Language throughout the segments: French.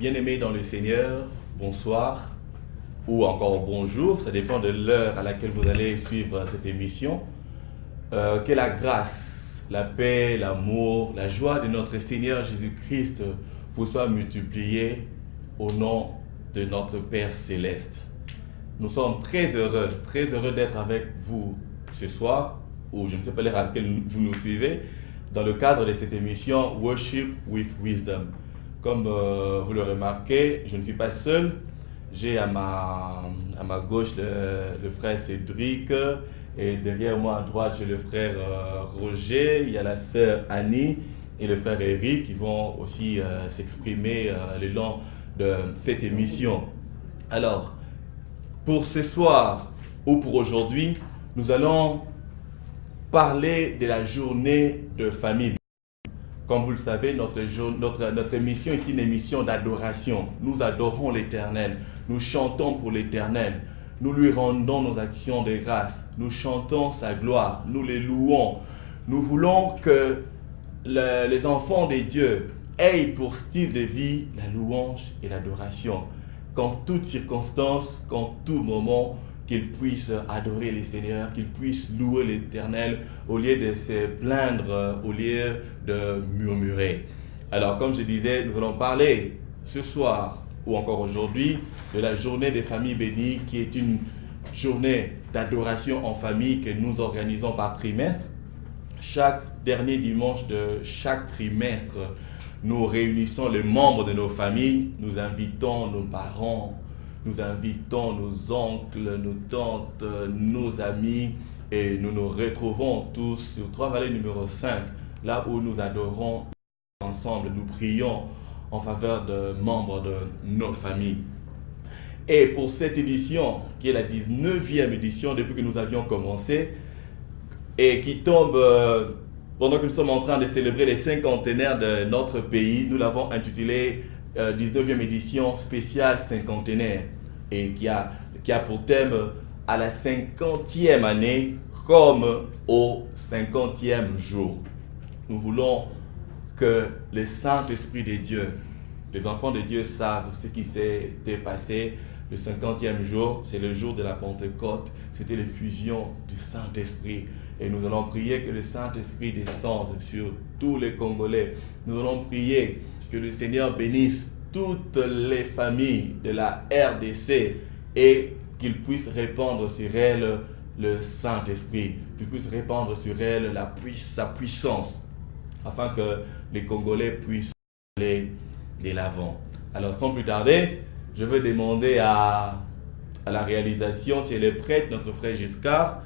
Bien-aimés dans le Seigneur, bonsoir ou encore bonjour, ça dépend de l'heure à laquelle vous allez suivre cette émission. Que la grâce, la paix, l'amour, la joie de notre Seigneur Jésus-Christ vous soit multipliée au nom de notre Père Céleste. Nous sommes très heureux d'être avec vous ce soir, ou je ne sais pas l'heure à laquelle vous nous suivez, dans le cadre de cette émission Worship with Wisdom. Comme vous le remarquez, je ne suis pas seul. J'ai à ma gauche le frère Cédric et derrière moi à droite j'ai le frère Roger, il y a la sœur Annie et le frère Eric qui vont aussi s'exprimer le long de cette émission. Alors, pour ce soir ou pour aujourd'hui, nous allons parler de la journée de famille. Comme vous le savez, notre émission est une émission d'adoration. Nous adorons l'Éternel, nous chantons pour l'Éternel, nous lui rendons nos actions de grâce, nous chantons sa gloire, nous les louons. Nous voulons que les enfants de Dieu aient pour style de vie la louange et l'adoration. Qu'en toute circonstance, qu'en tout moment, qu'ils puissent adorer le Seigneur, qu'ils puissent louer l'Éternel au lieu de se plaindre, au lieu de murmurer. Alors, comme je disais, nous allons parler ce soir ou encore aujourd'hui de la journée des familles bénies, qui est une journée d'adoration en famille que nous organisons par trimestre. Chaque dernier dimanche de chaque trimestre, nous réunissons les membres de nos familles, nous invitons nos parents, nous invitons nos oncles, nos tantes, nos amis et nous nous retrouvons tous sur Trois-Vallées numéro 5, là où nous adorons ensemble, nous prions en faveur de membres de nos familles. Et pour cette édition, qui est la 19e édition depuis que nous avions commencé, et qui tombe pendant que nous sommes en train de célébrer les cinquantenaires de notre pays, nous l'avons intitulé 19e édition spéciale cinquantenaire, et qui a pour thème à la 50e année comme au 50e jour. Nous voulons que le Saint-Esprit de Dieu, les enfants de Dieu savent ce qui s'est passé. Le 50e jour, c'est le jour de la Pentecôte, c'était l'effusion du Saint-Esprit. Et nous allons prier que le Saint-Esprit descende sur tous les Congolais. Nous allons prier que le Seigneur bénisse toutes les familles de la RDC et qu'il puisse répandre sur elles le Saint-Esprit, qu'il puisse répandre sur elles sa puissance, afin que les Congolais puissent aller de l'avant. Alors, sans plus tarder, je veux demander à la réalisation, si elle est prête, notre frère Giscard.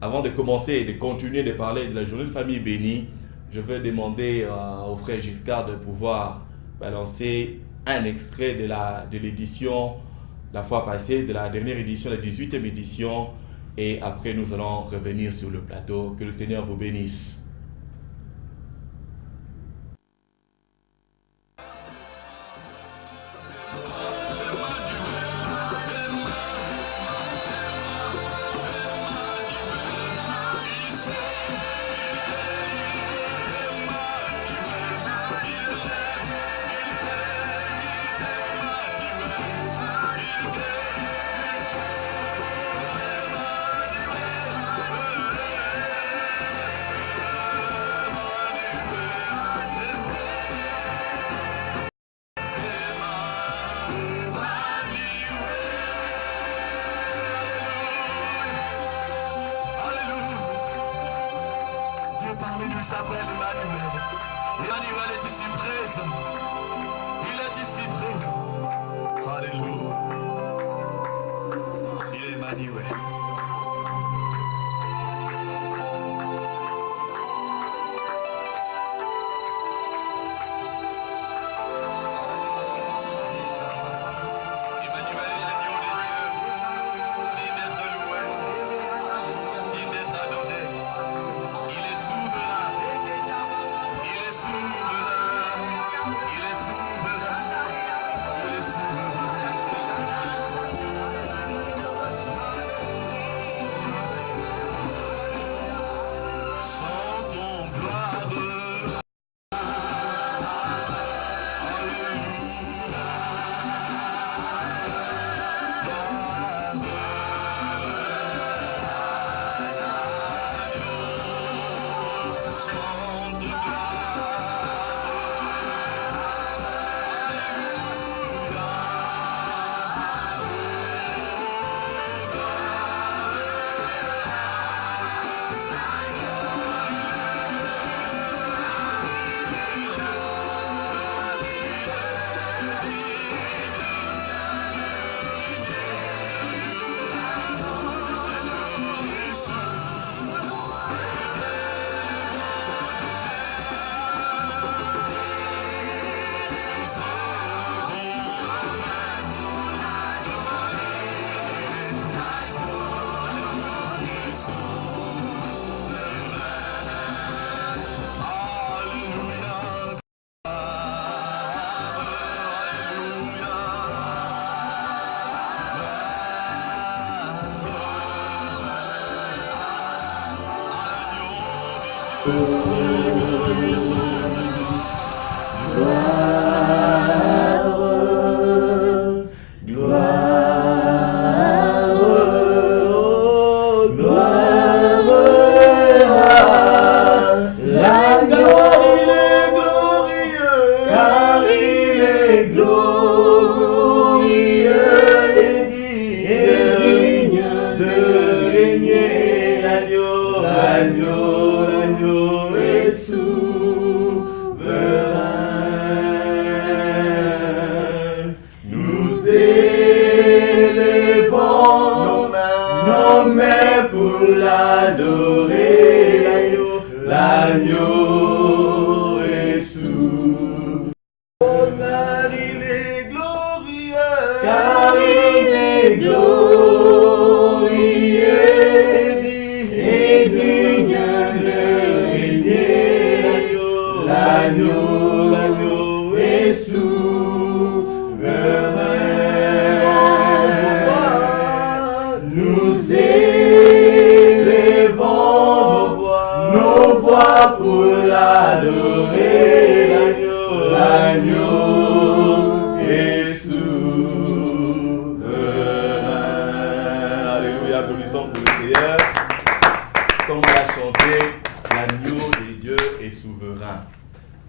Avant de commencer et de continuer de parler de la journée de famille bénie, je veux demander au frère Giscard de pouvoir balancer un extrait de l'édition, la fois passée, de la dernière édition, la 18e édition, et après nous allons revenir sur le plateau. Que le Seigneur vous bénisse. Il s'appelle Emmanuel. Emmanuel est ici présent. Il est ici présent. Alléluia. Il est Emmanuel.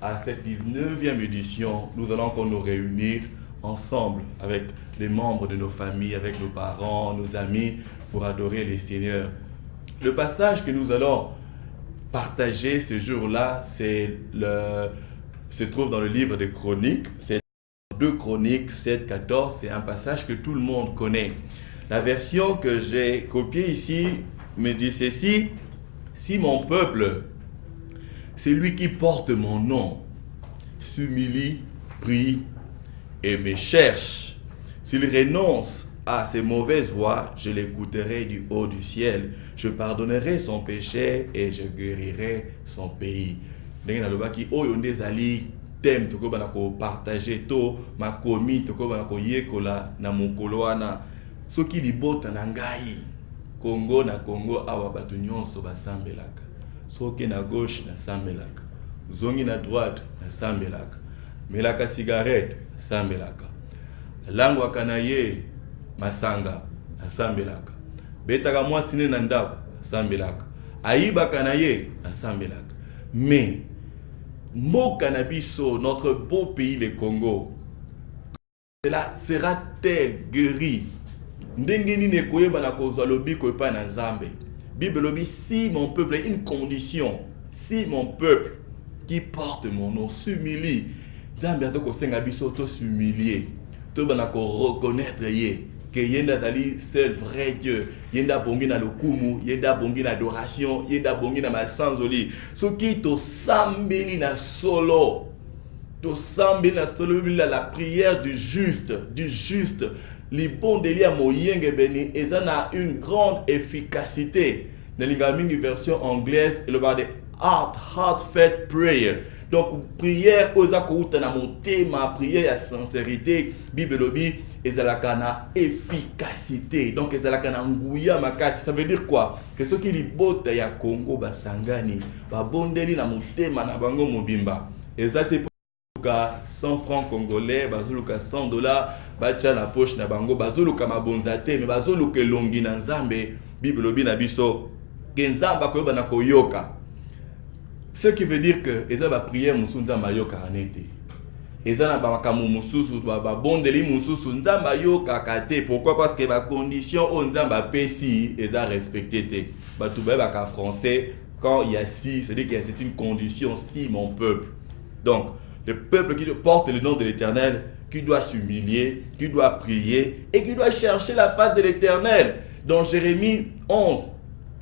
À cette 19e édition, nous allons encore nous réunir ensemble avec les membres de nos familles, avec nos parents, nos amis, pour adorer les Seigneurs. Le passage que nous allons partager ce jour-là, se trouve dans le livre des Chroniques. C'est 2 Chroniques 7, 14. C'est un passage que tout le monde connaît. La version que j'ai copiée ici me dit ceci: si mon peuple, c'est lui qui porte mon nom, s'humilie, prie et me cherche. S'il renonce à ses mauvaises voies, je l'écouterai du haut du ciel. Je pardonnerai son péché et je guérirai son pays. Ndenge nalobaki oyo nde ezali thème tokobana ko partager to makomi tokobana ko yekola na mokolo wana. Soki libota na ngai Congo na Congo awa bato nyonso basambelaka. Soki na gauche na sambelaka, zongi na droite na sambelaka, melaka cigarette na sambelaka, langwaka na ye masanga na sambelaka, betaka mwasi ne na ndako na sambelaka, ayibaka na ye na sambelaka. Mais mboka na biso, notre beau pays le Congo, cela sera-t-elle guéri? Ndenge nini ekoyeba na kozwa lobiko epai na Nzambe? Bible lobi, si mon peuple, une condition, si mon peuple qui porte mon nom s'humilie, Nzambe atoko senga biso to s'humilier, to bana ko reconnaître ye que yenda dali seul vrai Dieu, yenda bongi na lokumu, yenda bongi na adoration, yenda bongi na masanzoli. Soki to sambeli na solo, to sambeli na solo, la prière du juste, les bons délits à moyenge beni, et ça a une grande efficacité. Dans la version anglaise, il y a des heartfelt prayer. Donc, prière aux akouta na motema, prière à sincérité, Bible lobi, et ça a efficacité. Donc, et ça a ngouya makati. Ça veut dire quoi? Que ceux qui libota ya Congo basangani, ba bondeli na motema na bango mobimba. Et ça te 100 francs congolais, bazoluka 100 $, bacha na poche na bango, bazoluka mabonza te, mais bazoluka longi na Nzambe. Bible lobi na biso, ke Nzamba koyoba na koyoka. Ce qui veut dire que eza ba prière musu Nzamba yoka anete. Eza na ba makamu mususu ba bondeli mususu Nzamba yoka kate. Pourquoi? Parce que ba condition o Nzamba pesi eza respecté te. Ba tout ba ka français quand il y a si, c'est-à-dire que c'est une condition si mon peuple. Donc le peuple qui porte le nom de l'Éternel, qui doit s'humilier, qui doit prier et qui doit chercher la face de l'Éternel. Dans Jérémie 11,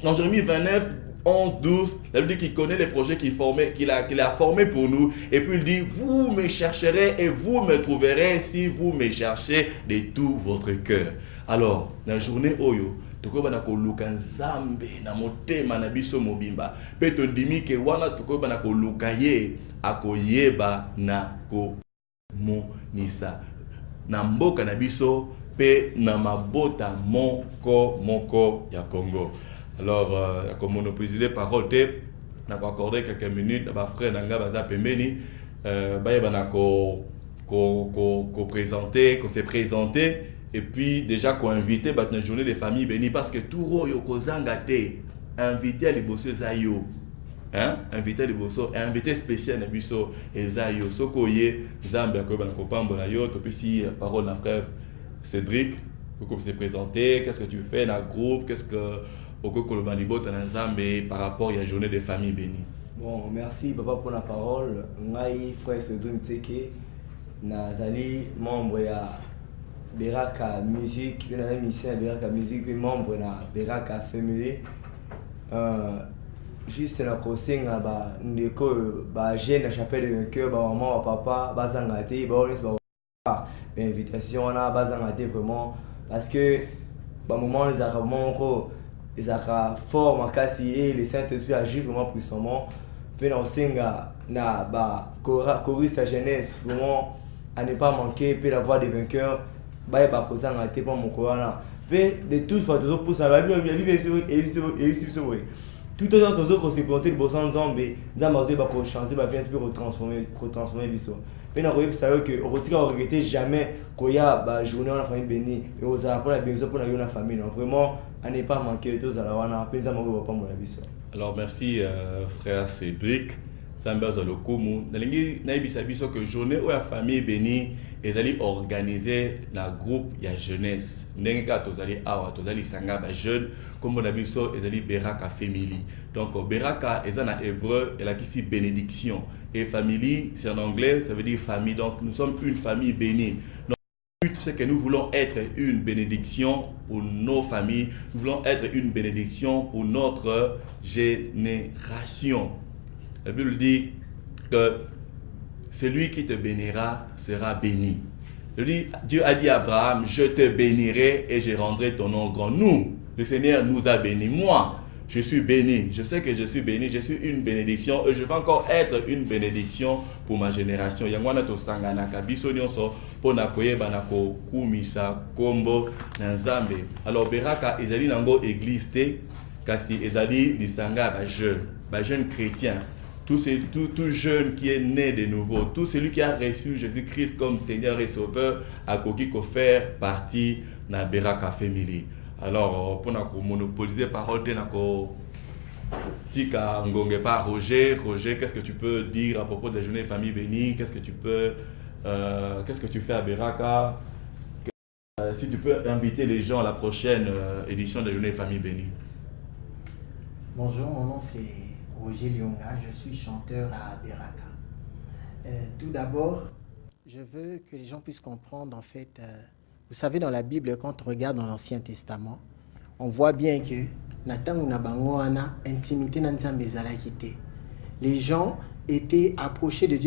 dans Jérémie 29, 11, 12, la Bible dit qu'il connaît les projets qu'il a formés pour nous. Et puis il dit, vous me chercherez et vous me trouverez si vous me cherchez de tout votre cœur. Alors, dans la journée Oyo, tokoba na koluka Nzambe na motema na biso mobimba. Pe tondimi ke wana tokoba na koluka ye akoyeba na ko monisa. Na mboka na biso pe na mabota moko ya Congo. Alors, comme monopolisé parole te n'a accordé quelques minutes à frère Nanga Baza Pembeni, qu'on présenter, qu'on s'est présenté, et puis déjà qu'on invité une journée de famille bénie, parce que tout le monde invité à l'Ibosso Zayo. Hein? Invité de Bosso, invité spécial na biso Ezayo Sokoye Zambia ko bana kopambo na yo to puis parole na frère Cédric pour se présenter, qu'est-ce que tu fais dans le groupe, qu'est-ce que Oko Kolobanibo dans Zambie par rapport à la journée des familles bénies. Bon, merci papa pour la parole. Ngai frère Cédric Tseke nazali membre ya Beraka Musique, bien un musicien Beraka Musique, puis membre na Beraka Family. Juste na kosenga ba ndeko ba jeune chapelle de cœur ba maman ba papa ba zangate ba onis ba invitation na ba zangate vraiment parce que ba moment les arabes ko les arabes fort makasi et le Saint-Esprit agit vraiment puissamment puis na kosenga na ba choriste jeunesse vraiment à ne pas manquer puis la voix des vainqueurs ba ba ko zangate pour mon corona puis de toute façon pour ça la Bible et tout à l'heure, on s'est planté le boss en Zambie, nous avons changer, va venir retransformer biso. Mais on a que on regrette jamais qu'il y a une journée en la famille bénie et on a appris bien sûr pour la famille. Vraiment, à ne pas manquer tous à la wana, pas biso. Alors merci frère Cédric. Samba Zolokumu. Nalingi naibisa biso que journée où la famille bénie et allé organiser la groupe ya jeunesse. Nenga tozali awa tozali sanga ba jeune comme on a biso et allé Beraka family. Donc Beraka est en hébreu et la qui bénédiction et family c'est en anglais ça veut dire famille. Donc nous sommes une famille bénie. Notre but c'est que nous voulons être une bénédiction pour nos familles, nous voulons être une bénédiction pour notre génération. La Bible dit que celui qui te bénira sera béni. Dieu a dit à Abraham, je te bénirai et je rendrai ton nom grand. Nous, le Seigneur nous a bénis. Moi, je suis béni. Je sais que je suis béni. Je suis une bénédiction et je vais encore être une bénédiction pour ma génération. Yangwana to sangana kabiso nyonso pona koyeba na ko kumisa kombo na Nzambe. Alors Beraka ezali nango église te kasi ezali lisanga ba jeune chrétien. Tout jeune qui est né de nouveau, tout celui qui a reçu Jésus-Christ comme Seigneur et Sauveur, a qui faire partie de la Beraka Family. Alors, pour nous monopoliser parole, Tika Ngonge pas Roger, qu'est-ce que tu peux dire à propos de la journée famille bénie? Qu'est-ce que tu fais à Beraka? Si tu peux inviter les gens à la prochaine édition de la journée famille bénie. Bonjour, mon nom c'est Roger Lyonga, je suis chanteur à Beraka. Tout d'abord, je veux que les gens puissent comprendre, en fait, vous savez, dans la Bible, quand on regarde dans l'Ancien Testament, on voit bien que intimité les gens étaient approchés de Dieu.